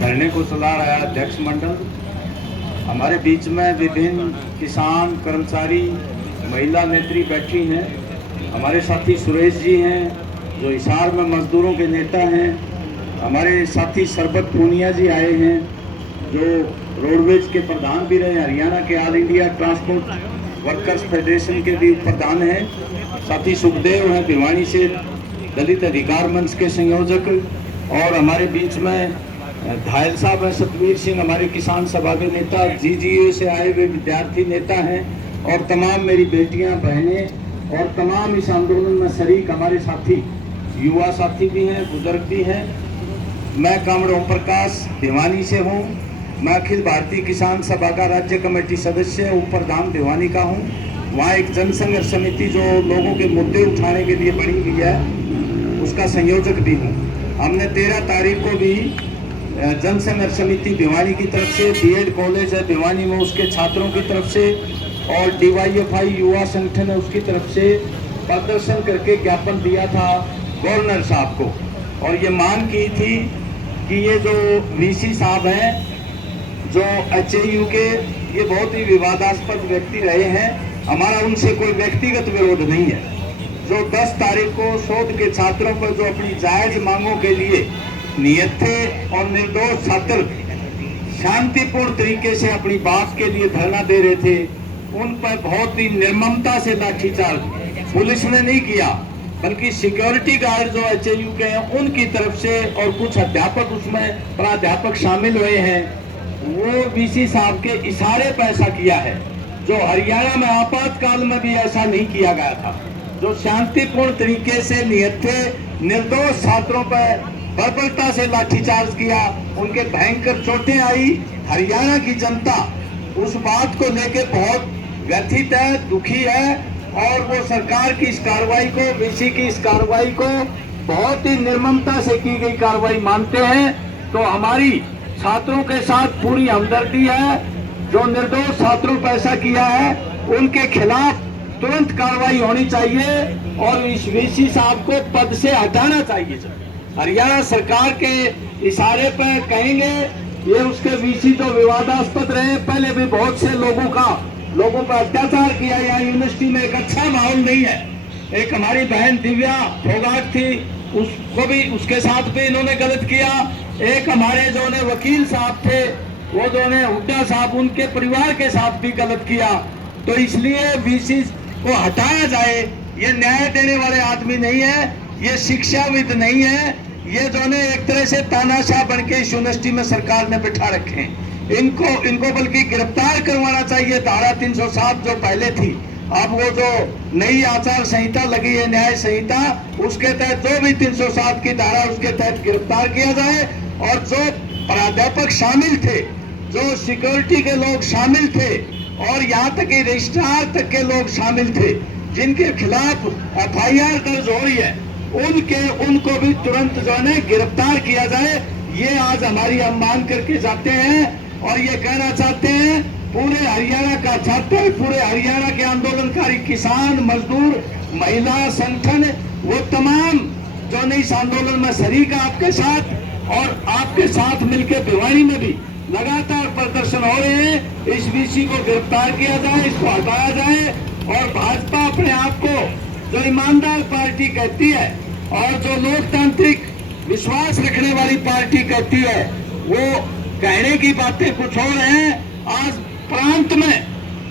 धरने को चला रहा है अध्यक्ष मंडल। हमारे बीच में विभिन्न किसान, कर्मचारी, महिला नेत्री बैठी हैं। हमारे साथी सुरेश जी हैं जो हिसार में मजदूरों के नेता हैं। हमारे साथी सरबत पूनिया जी आए हैं जो रोडवेज के प्रधान भी रहे, हरियाणा के all India transport workers federation के भी प्रधान हैं। साथी सुखदेव हैं भिवानी से, दलित अधिकार मंच के संयोजक। और हमारे बीच में धायल साहब हैं, सतवीर सिंह हमारे किसान सभा के नेता, जीजीए से आए हुए विद्यार्थी नेता हैं। और तमाम मेरी बेटियां, बहनें और तमाम इस आंदोलन में शरीक हमारे साथी, युवा साथी भी हैं, बुजुर्ग भी हैं। मैं कामड़ ओम प्रकाश भिवानी से हूँ। मैं अखिल भारतीय किसान सभा का राज्य कमेटी सदस्य, उप प्रधान भिवानी का हूँ। वहाँ एक जनसंघर्ष समिति जो लोगों के मुद्दे उठाने के लिए बनी हुई है, उसका संयोजक भी हूँ। हमने 13 तारीख को भी जनसंघर्ष समिति भिवानी की तरफ से, बीएड कॉलेज है भिवानी में उसके छात्रों की तरफ से, और डीवाईएफआई युवा संगठन है उसकी तरफ से प्रदर्शन करके ज्ञापन दिया था गवर्नर साहब को। और ये मांग की थी कि ये जो वीसी साहब हैं, जो एचएयू के, ये बहुत ही विवादास्पद व्यक्ति रहे हैं। हमारा उनसे कोई व्यक्तिगत विरोध नहीं है। जो 10 तारीख को शोध के छात्रों पर जो अपनी जायज मांगों के लिए नियत थे और निर्दोष छात्र शांतिपूर्ण तरीके से अपनी बात के लिए धरना दे रहे थे, उन पर बहुत ही निर्ममता से लाठीचार्ज पुलिस ने नहीं किया, बल्कि सिक्योरिटी गार्ड जो एचएयू के हैं उनकी तरफ से, और कुछ अध्यापक उसमें प्राध्यापक शामिल हुए हैं, वो वीसी साहब के इशारे पर ऐसा किया है। जो हरियाणा में आपातकाल में भी ऐसा नहीं किया गया था। जो शांतिपूर्ण तरीके से नियत थे, निर्दोष छात्रों पर बर्बरता से लाठीचार्ज किया, उनके भयंकर चोटें आई। हरियाणा की जनता उस बात को लेके बहुत व्यथित है, दुखी है, और वो सरकार की इस कार्रवाई को, वीसी की इस कार्रवाई को बहुत ही निर्ममता से की गई कार्रवाई मानते हैं। तो हमारी छात्रों के साथ पूरी हमदर्दी है। जो निर्दोष छात्रों पर ऐसा किया है उनके खिलाफ तुरंत कार्रवाई होनी चाहिए और इस वीसी साहब को पद से हटाना चाहिए। हरियाणा सरकार के इशारे पर कहेंगे, ये उसके वीसी जो विवादास्पद रहे, पहले भी बहुत से लोगों पर अत्याचार किया। यहाँ यूनिवर्सिटी में एक अच्छा माहौल नहीं है। एक हमारी बहन दिव्या फोगाट थी, उसको भी, उसके साथ भी इन्होंने गलत किया। एक हमारे जो ने वकील साहब थे, वो जो ने हुड्डा साहब, उनके परिवार के साथ भी गलत किया। तो इसलिए वीसी को हटाया जाए। ये न्याय देने वाले आदमी नहीं है, ये शिक्षाविद नहीं है, ये जो ने एक तरह से तानाशाह बन के इस यूनिवर्सिटी में सरकार ने बिठा रखे हैं। इनको बल्कि गिरफ्तार करवाना चाहिए। धारा 307 जो पहले थी, अब वो जो नई आचार संहिता लगी है, न्याय संहिता, उसके तहत जो भी 307 की धारा, उसके तहत गिरफ्तार किया जाए। और जो प्राध्यापक शामिल थे, जो सिक्योरिटी के लोग शामिल थे, और यहाँ तक कि रजिस्ट्रार तक के लोग शामिल थे, जिनके खिलाफ एफआईआर दर्ज हो रही है, उनको भी तुरंत जो है गिरफ्तार किया जाए। ये आज हमारी हम मांग करके जाते हैं। और ये कहना चाहते हैं, पूरे हरियाणा का छात्र, पूरे हरियाणा के आंदोलनकारी किसान, मजदूर, महिला संगठन, वो तमाम जो इस आंदोलन में शरीक है आपके साथ, और आपके साथ मिलकर भिवानी में भी लगातार प्रदर्शन हो रहे हैं। इस वीसी को गिरफ्तार किया जाए, इसको हटाया जाए। और भाजपा अपने आप को जो ईमानदार पार्टी कहती है और जो लोकतांत्रिक विश्वास रखने वाली पार्टी कहती है, वो कहने की बातें कुछ और हैं। आज प्रांत में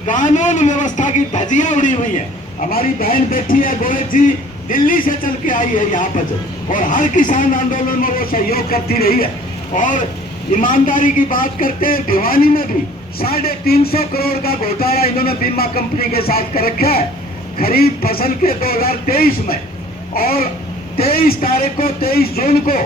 कानून व्यवस्था की धज्जियां उड़ी हुई है। हमारी बहन बैठी है गोयल जी, दिल्ली से चल के आई है यहाँ पर, और हर किसान आंदोलन में वो सहयोग करती रही है। और ईमानदारी की बात करते हैं, भिवानी में भी 350 करोड़ का घोटाला इन्होंने बीमा कंपनी के साथ कर रखा है खरीफ फसल के 2023 में। और 23 तारीख को, 23 जून को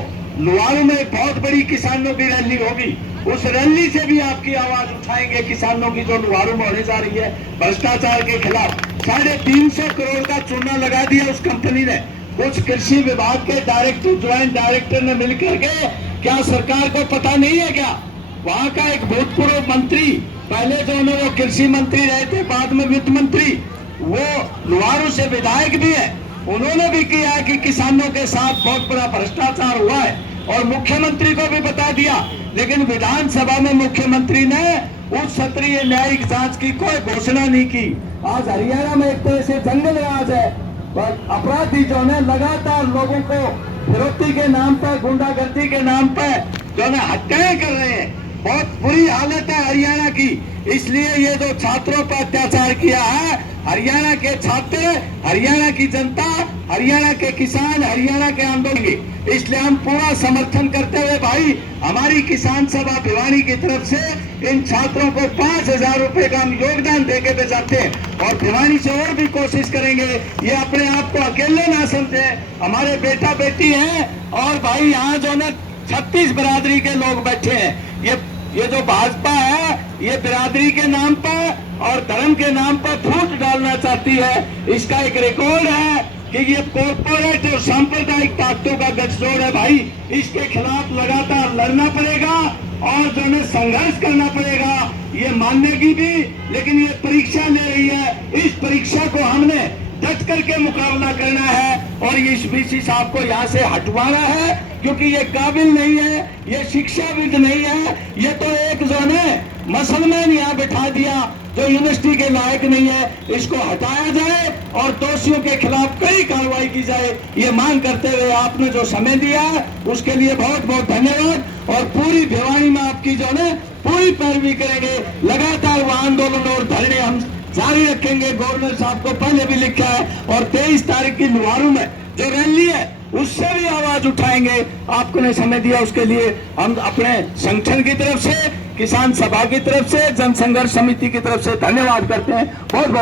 लुहारू में बहुत बड़ी किसानों की रैली होगी। उस रैली से भी आपकी आवाज उठाएंगे किसानों की, जो लुहारू में होने जा रही है भ्रष्टाचार के खिलाफ। 350 करोड़ का चूना लगा दिया उस कंपनी ने। कुछ कृषि विभाग के डायरेक्टर, ज्वाइंट डायरेक्टर ने मिलकर के, क्या सरकार को पता नहीं है क्या? वहां का एक भूतपूर्व मंत्री, पहले जो वो कृषि मंत्री रहे थे, बाद में वित्त मंत्री, वो लुहारू से विधायक भी है, उन्होंने भी किया है कि किसानों के साथ बहुत बड़ा भ्रष्टाचार हुआ है। और मुख्यमंत्री को भी बता दिया लेकिन विधानसभा में मुख्यमंत्री ने उस सत्रीय न्यायिक जांच की कोई घोषणा नहीं की। आज हरियाणा में एक तरह से जंगल राज है, पर अपराधी जो है लगातार लोगों को फिरौती के नाम पर, गुंडागर्दी के नाम पर जो है हत्याएं कर रहे हैं। बहुत बुरी हालत है हरियाणा की। इसलिए ये जो छात्रों पर अत्याचार किया है, हरियाणा के छात्र, हरियाणा की जनता, हरियाणा के किसान, हरियाणा के आंदोलन, इसलिए हम पूरा समर्थन करते हुए भाई हमारी किसान सभा भिवानी की तरफ से इन छात्रों को 5,000 रुपए का हम योगदान देके भेजाते हैं और भिवानी से और भी कोशिश करेंगे। ये अपने आप को अकेले ना समझे, हमारे बेटा बेटी हैं। और भाई यहाँ जो ना 36 बिरादरी के लोग बैठे हैं। ये जो भाजपा है, ये बिरादरी के नाम पर और धर्म के नाम पर फूट डालना चाहती है। इसका एक रिकॉर्ड है कि ये कॉर्पोरेट और सांप्रदायिक ताकतों का गठजोड़ है भाई। इसके खिलाफ लगातार लड़ना पड़ेगा और जो है संघर्ष करना पड़ेगा, ये मानने की भी। लेकिन ये परीक्षा ले रही है, इस परीक्षा को हमने डट करके मुकाबला करना है और इस वीसी साहब को यहाँ से हटवाना है, क्योंकि ये काबिल नहीं है, ये शिक्षाविद नहीं है। ये तो एक जो है मुसलमान यहाँ बैठा दिया जो यूनिवर्सिटी के लायक नहीं है। इसको हटाया जाए और दोषियों के खिलाफ कई कार्रवाई की जाए, ये मांग करते हुए आपने जो समय दिया है उसके लिए बहुत बहुत धन्यवाद। और पूरी भिवानी में आपकी जो है पूरी पैरवी करेंगे। लगातार वो आंदोलन और धरने हम जारी रखेंगे। गवर्नर साहब को पहले भी लिखा है और 23 तारीख की लुहारू में जो रैली है उससे भी आवाज उठाएंगे। आपको ने समय दिया उसके लिए हम अपने संगठन की तरफ से, किसान सभा की तरफ से, जन संघर्ष समिति की तरफ से धन्यवाद करते हैं। बहुत बहुत